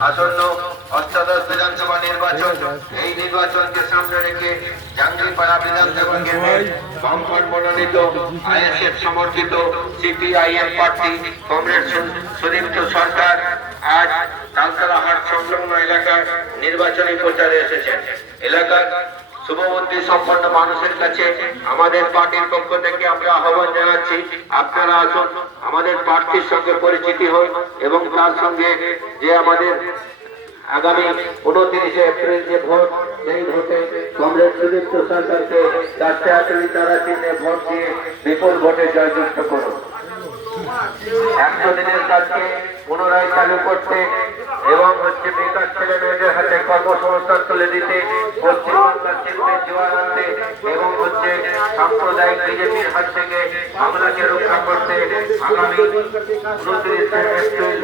আসন্ন অষ্টাদশ বিধানসভা নির্বাচন, এই নির্বাচনকে সামনে রেখে জাঙ্গিপাড়া বিধানসভা কেন্দ্রের বামফ্রন্ট মনোনীত আইএসএফ সমর্থিত সিপিআইএম প্রার্থী কমরেড সুদীপ্ত সরকার আজ তালতলা হাট সংলগ্ন এলাকার নির্বাচনী প্রচারে এসেছেন। এলাকার শুভবুদ্ধি সম্পন্ন মানুষের কাছে আমাদের পার্টির পক্ষ থেকে আমরা আহ্বান জানাচ্ছি, আপনারা আসুন, আমাদের প্রার্থীর সঙ্গে পরিচিতি হন এবং তার সঙ্গে যে আমাদের আগামী 29শে এপ্রিল যে ভোট, সেই ভোটে কমরেড সুদীপ্ত সরকারকে 4টে আসনে তারা চিহ্নে ভোট দিয়ে বিপুল ভোটে জয়যুক্ত করুন। 100 দিনের কাজকে পুনরায় চালু করতে এবং বেকার ছেলে মেয়েদের হাতে কর্মসংস্থান তুলে দিতে, পশ্চিমবাংলার শিল্পে জোয়ার আনতে এবং সাম্প্রদায়িক বিজেপির হাত থেকে বাংলাকে রক্ষা করতে আগামী 29শে এপ্রিল